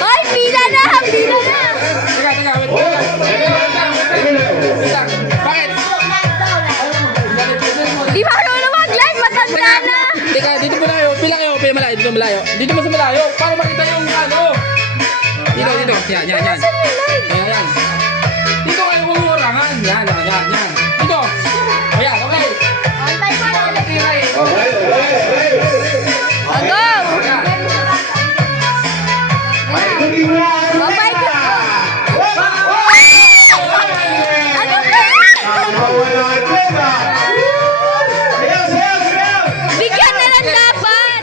Ay, pila na! Pila na! Teka, wait. Bakit? Di ba marunong mag-live? Matanda na! Teka, dito mo malayo. Pila kayo, pila malayo. Dito malayo. Dito mo sa malayo. Para makita yung ano. Dito. Yan. Yan. Dito kayo umurangan. Yan. Dito. Ayan, okay. Antay pa lang. Okay. Go! Babay ka! Ano ba? Bigyan na lang dapat!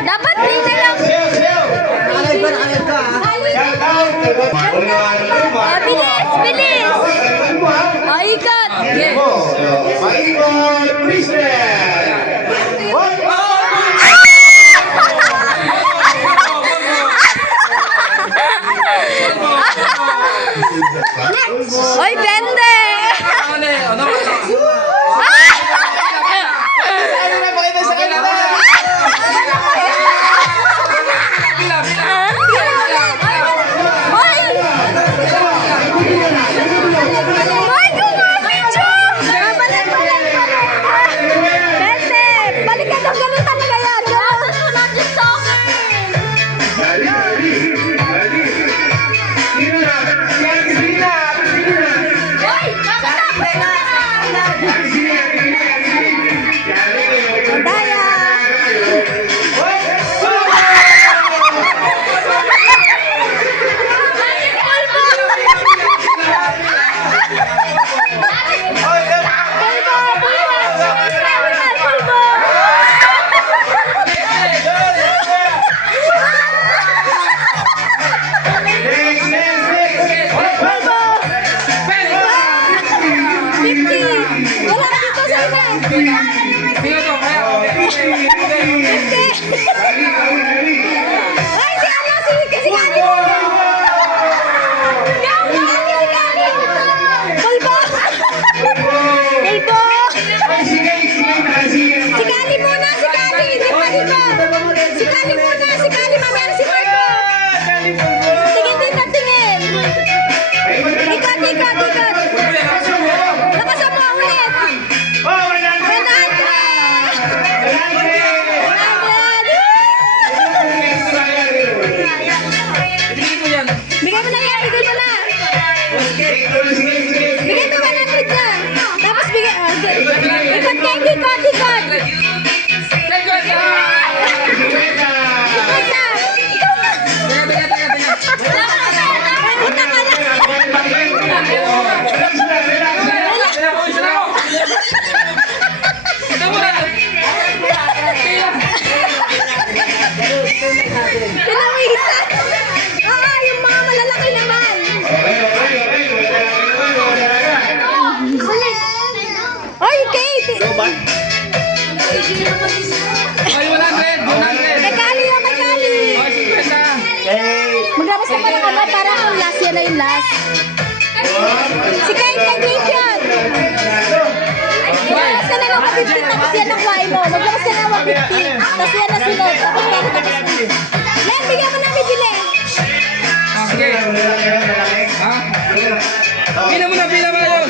Dapat din na lang. Bilis! Ikat! Oy, bende! Yung mga malalaki naman. Oy, Kate! Ay, 100. Kay Kali. Maglabas ka pa ng agad para kung last yan na yung last. Si Kate, kay yan. Maglabas ka na ng 150 tapos yan ang kuhain mo. Maglabas ka na ng 150 tapos yan na sunod. Tapos yan na tapos na. Len, bigyan mo na bibili. Sige. Ha? Pila mo na, pila mo na yun.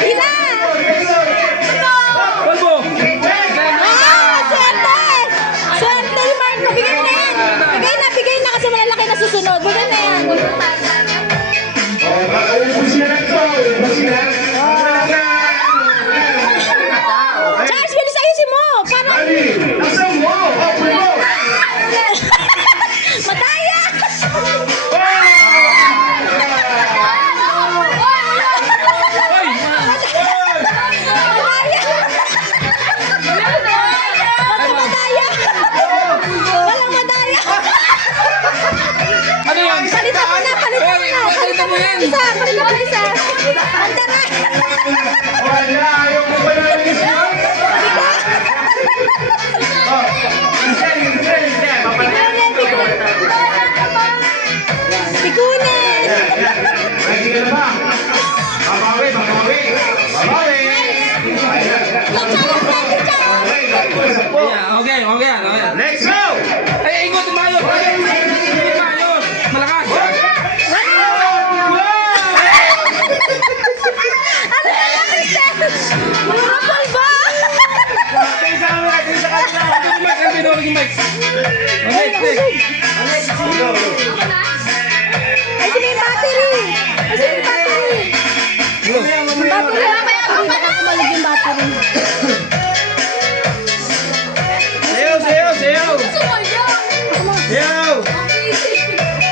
Pila! Polvo. Swerte! Swerte ni Marco. Bigay na yan. Bigay na kasi malalaki na susunod. Bigay na yan. Charles, bilis ayusin mo. Parang... Mataya! yan. Isa, kunin mo pa isa. Andara. Wala, ayaw mo ba namin isa? Oh, isa. Papalayan. Tikunin. Ready ka na ba? Babawi. Okay. Let's go! Ay, ikot maayos. Malakas. Murapal ba? Tayo sa camera, tayo sa camera. Naging mic. Okay, next. Ay, sino yung battery? Go. Battery. Kumalig yung battery. Sayaw!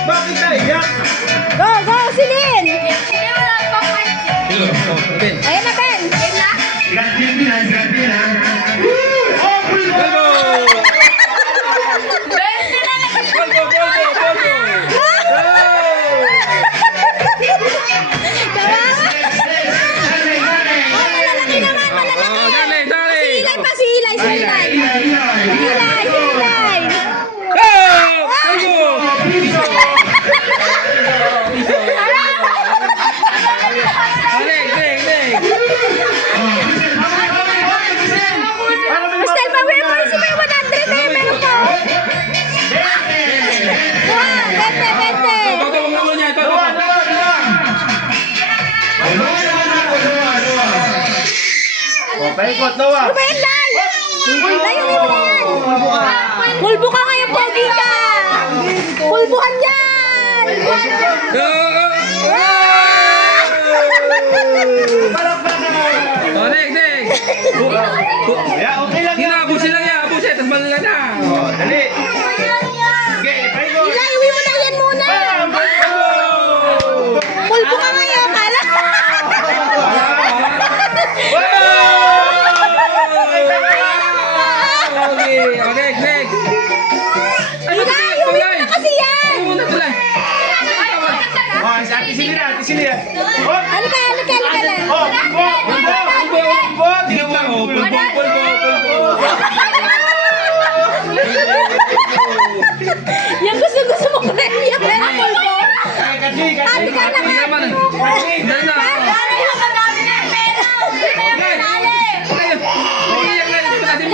Bakit na iyak? Go, Silin! Okay. Ayan na, Ben! Oh, Volvo! Malalaki naman, malalaki! Silay! Pastel, bawi mo rin si May 100 eh, meron po! Bente! Paikot, Noah. Ruben, Lai! Layunin mo na yan! Pulbo ka ngayon, pogi ka! Pulbuhan yan! Yeah, okay lang yan. Abusin lang yan, abusin, tapos malala na. Oh, dali. Okay, paikot. Ilay, uwi mo na yan muna! Pulbo ka ngayon, kala! Okay, next. Ilay, uwi mo na kasi yan! Muna sila. Oh, ate Celia. Oh, Halika lang! oh, Pulbo. Ginawa ko, pulbo. Yan gusto mo ko na yan, pulbo! Kasi. Halika na Hindi nga! naman. Hindi na.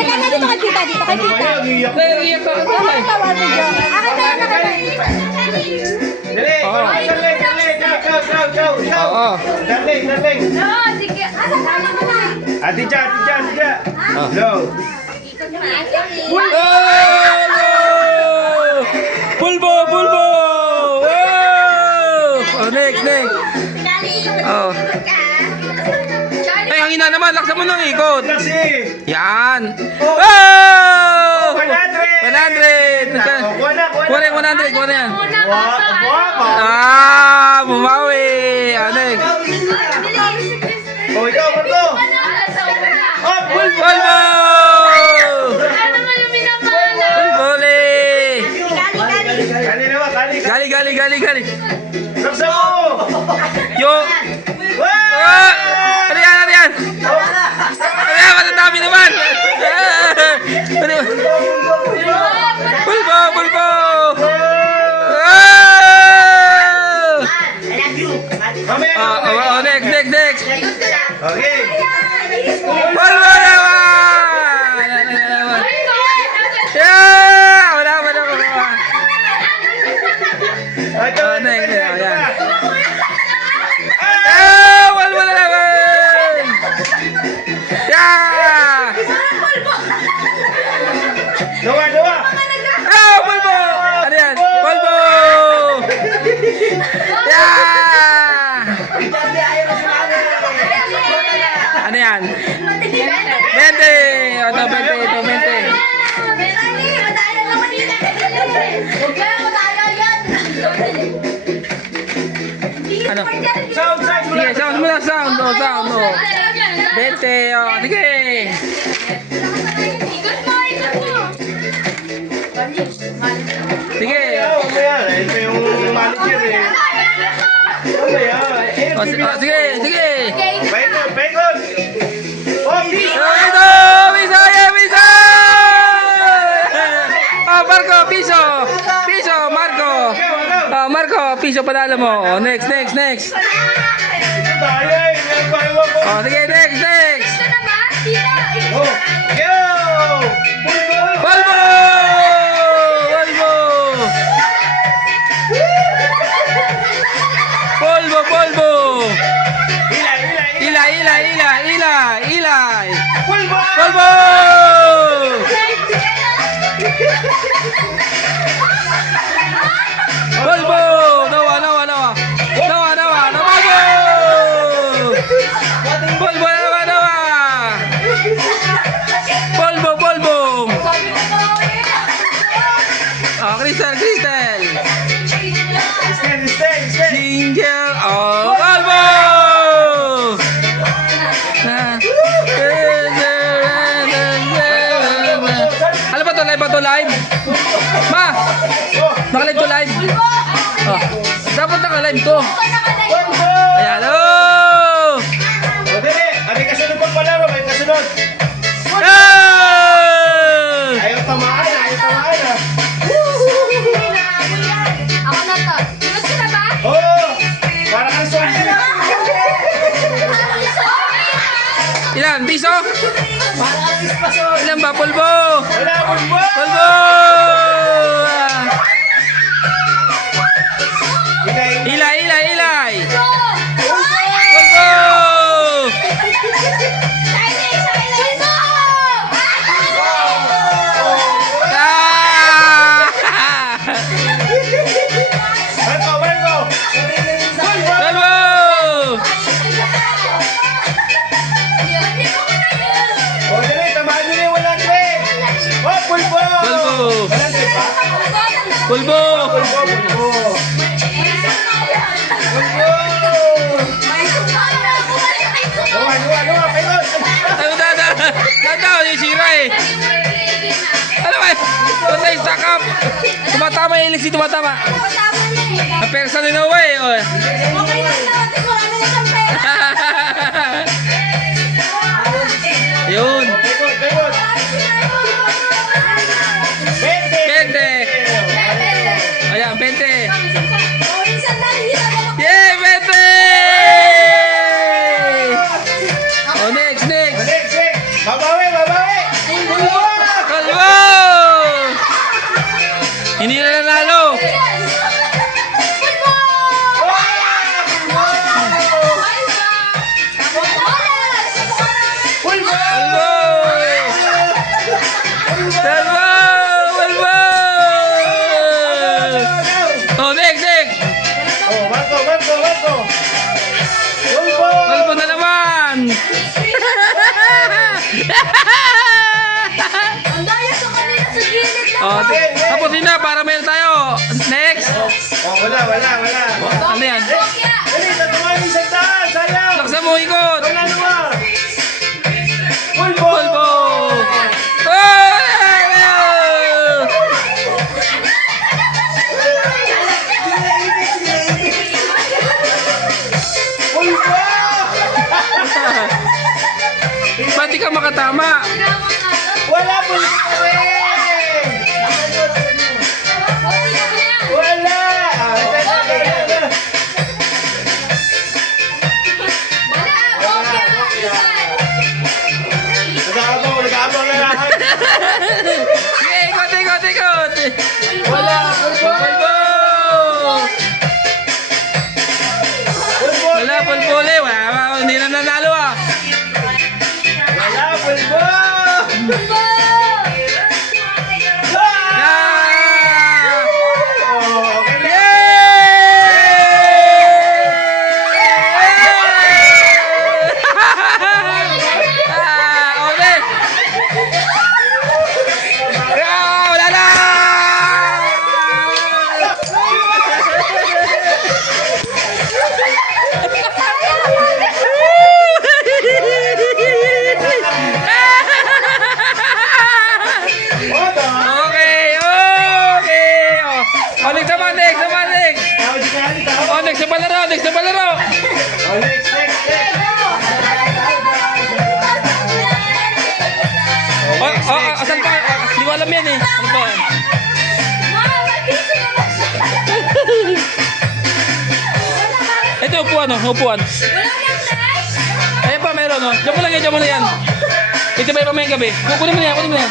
Halika na dito kay tita, Iyak. Naiiyak ka. Tawag mo dyan. Akin na yan, Dali. Go. Oo. Darling. Ate Ja. Go. Pulbo. Oh, next. Oh. Ay, hangin na naman. Laksan mo ng ikot. Kasi. Yan. Oh! 100. 100. Kuha na. Kuha na yan. Wow. Bumawi. Next. Oh, ikaw, Marco. Oh, Pulbo! Pulbole! Gali. Laksa mo. Yo! Ah! Ano yan? Matatabi naman! Pulbo! Mamaya. Next! Okay. Pulbo naman! Yeah! Wala. Ito. Next. Ayan. Ah! Pulbo naman! Yeah! Noah. Pulbo! Ano yan? Pulbo! Yeah! Ano yan? 20! Ito, 20. Ano? Sound. Sige, sound mo lang, sound. Oh. 20, oh. Sige! Sige! Mamaya. Ito yung manager eh. Mamaya. Sige, sige. Baikon, baikon. Oh, piso. Piso! Piso! Yeah, piso! Oh, Marco, piso! Piso, Marco! Oh, Marco, piso panalo mo. Oh, next, next, next. Tayo eh. Yan pa iwan ko. Oh, sige, next, next. Oh, go! Pulbo! Polvo! Polvo! Polvo, polvo! Ilay, ilay, ilay. Ilay, ilay, ilay, ilay, ilay! Pulbo! Polvo! Polvo! Nawa, nawa, nawa! Nawa, nawa, nawa! Polvo, nawa, nawa! Polvo, polvo! Oh, Crystal, Crystal! Stand, stand, stand. Jingle, oh, polvo! Ano ba to? Live ba to? Live? Ma! Naka-live to live? Oh. Dapat naka-live to. Pulbo! Ayan, oh! O, dali. May kasunod pang palaro. May kasunod. Ah! Ayaw tamaan, ayaw tamaan ah. Ako na to. Gusto ka ba? Oh! Para kang zombie. Ilan? Piso? Para kang ispasol. Ilan ba? Polvo! Wala, pulbo! Polvo! Ilay, ilay. Ilay, ilay, ilay! Polvo! Ah! Marco, Marco. Polvo! O, dali. Tamaan nyo na yung 100. Oh, pulbo! Pulbo. 100 ba? Polvo! Pulbo, pulbo. Pulbo! Luwa, luwa, luwa. Paikot. Ano daw? Yung sira eh. Ano ba? Patay, stack up. Tumatama yung ilis, tumatama. Ang persa na no way. Oh. Yun. Paikot, paikot. 20. 20. Ayan, 20. Yeah, 20! Oh, next, next. Next, next. Babawi, babawi. Pulbo! Kalbo! Hindi na nanalo. Pulbo! Kalbo! Kalbo! Kalbo! Oh, next, next. Oh, Marco, Marco, Marco. Pulbo! Kalbo na naman. Ang daya sa kanila sa gilid lang. Oh, tapusin na para meron tayo. Next. Oh, wala, wala, wala. Ano yan? Dali, tatungan yung isang daan. Sayang. Laksa mo, ikot. Wala naman. Pulbo! Polvo! Oh! Pulbo! Ba't di ka makatama? Wala pulbo rin! Wala! Ah, ito, ito, ito, ito. Nag-aabang, nag-aabang na lahat. Sige, ikot, ikot, ikot. Wala! Pulbo! Polvo! Pulbo! Wala, polpole. Wala, hindi na nanalo ah. Wala, pulbo! Ah! Oh, okay na. Ah, okay. Ah, wala na! Hold on. Okay, okay. Oh, next naman, next naman, next. Tawag si Kali, tawag. Oh, next naman. palaro, next na palaro. Oh, next. Asan pa? Hindi ko alam yan eh. Ano ba yan? Ito, upuan oh, upuan. Ayun pa, meron oh. Diyan mo lang yan. Ito ba yung pamayang gabi? Kunin mo na yan.